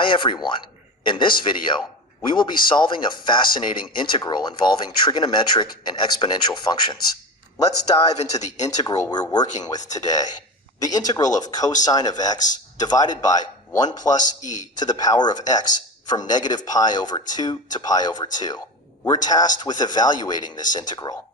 Hi everyone. In this video, we will be solving a fascinating integral involving trigonometric and exponential functions. Let's dive into the integral we're working with today. The integral of cosine of x divided by 1 plus e to the power of x from negative pi over 2 to pi over 2. We're tasked with evaluating this integral.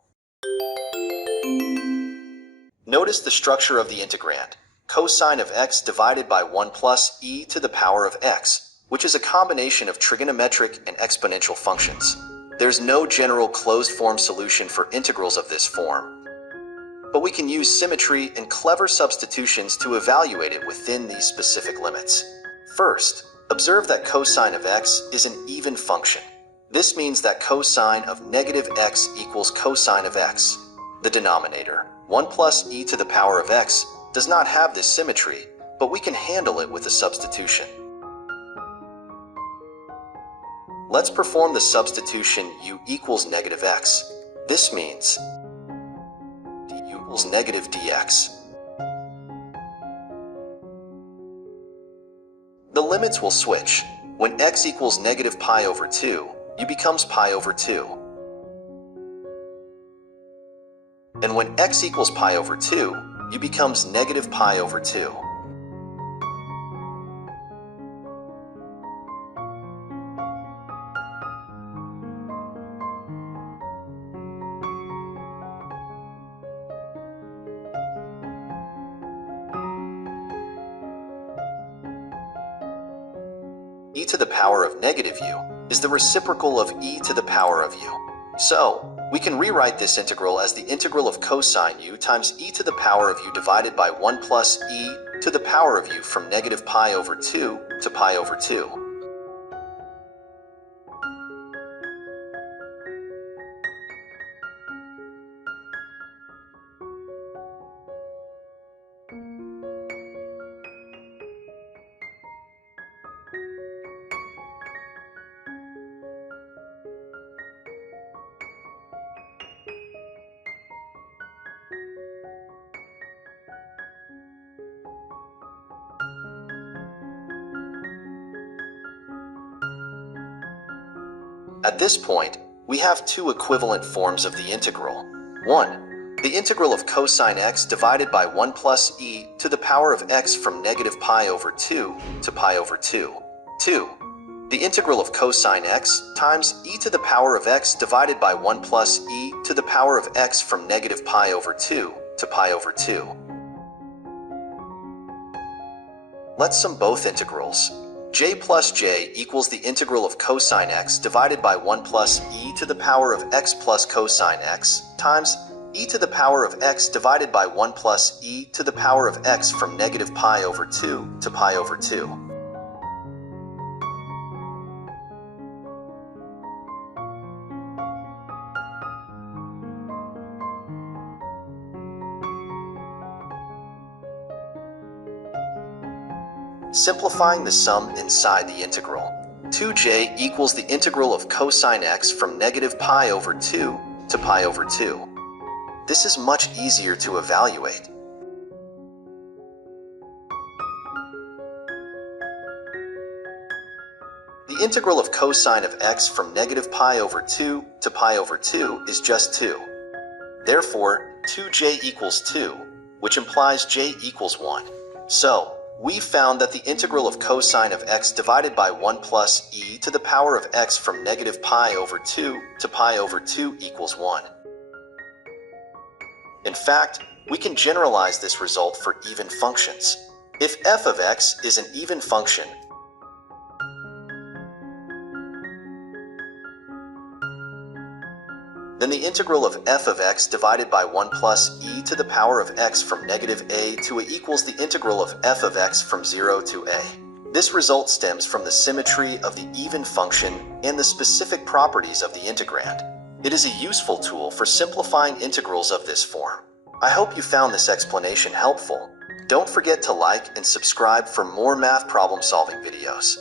Notice the structure of the integrand. Cosine of x divided by 1 plus e to the power of x, which is a combination of trigonometric and exponential functions. There's no general closed-form solution for integrals of this form, but we can use symmetry and clever substitutions to evaluate it within these specific limits. First, observe that cosine of x is an even function. This means that cosine of negative x equals cosine of x. The denominator, 1 plus e to the power of x, does not have this symmetry, but we can handle it with a substitution. Let's perform the substitution u equals negative x. This means du equals negative dx. The limits will switch. When x equals negative pi over 2, u becomes pi over 2. And when x equals pi over 2, u becomes negative pi over 2. E to the power of negative u is the reciprocal of e to the power of u. So, we can rewrite this integral as the integral of cosine u times e to the power of u divided by 1 plus e to the power of u from negative pi over 2 to pi over 2. At this point, we have two equivalent forms of the integral. 1. The integral of cosine x divided by 1 plus e to the power of x from negative pi over 2 to pi over 2. 2. The integral of cosine x times e to the power of x divided by 1 plus e to the power of x from negative pi over 2 to pi over 2. Let's sum both integrals. J plus j equals the integral of cosine x divided by 1 plus e to the power of x plus cosine x times e to the power of x divided by 1 plus e to the power of x from negative pi over 2 to pi over 2. Simplifying the sum inside the integral. 2j equals the integral of cosine x from negative pi over 2 to pi over 2. This is much easier to evaluate. The integral of cosine of x from negative pi over 2 to pi over 2 is just 2. Therefore, 2j equals 2, which implies j equals 1. So, we found that the integral of cosine of x divided by 1 plus e to the power of x from negative pi over 2 to pi over 2 equals 1. In fact, we can generalize this result for even functions. If f of x is an even function, then the integral of f of x divided by 1 plus e to the power of x from negative a to a equals the integral of f of x from 0 to a. This result stems from the symmetry of the even function and the specific properties of the integrand. It is a useful tool for simplifying integrals of this form. I hope you found this explanation helpful. Don't forget to like and subscribe for more math problem-solving videos.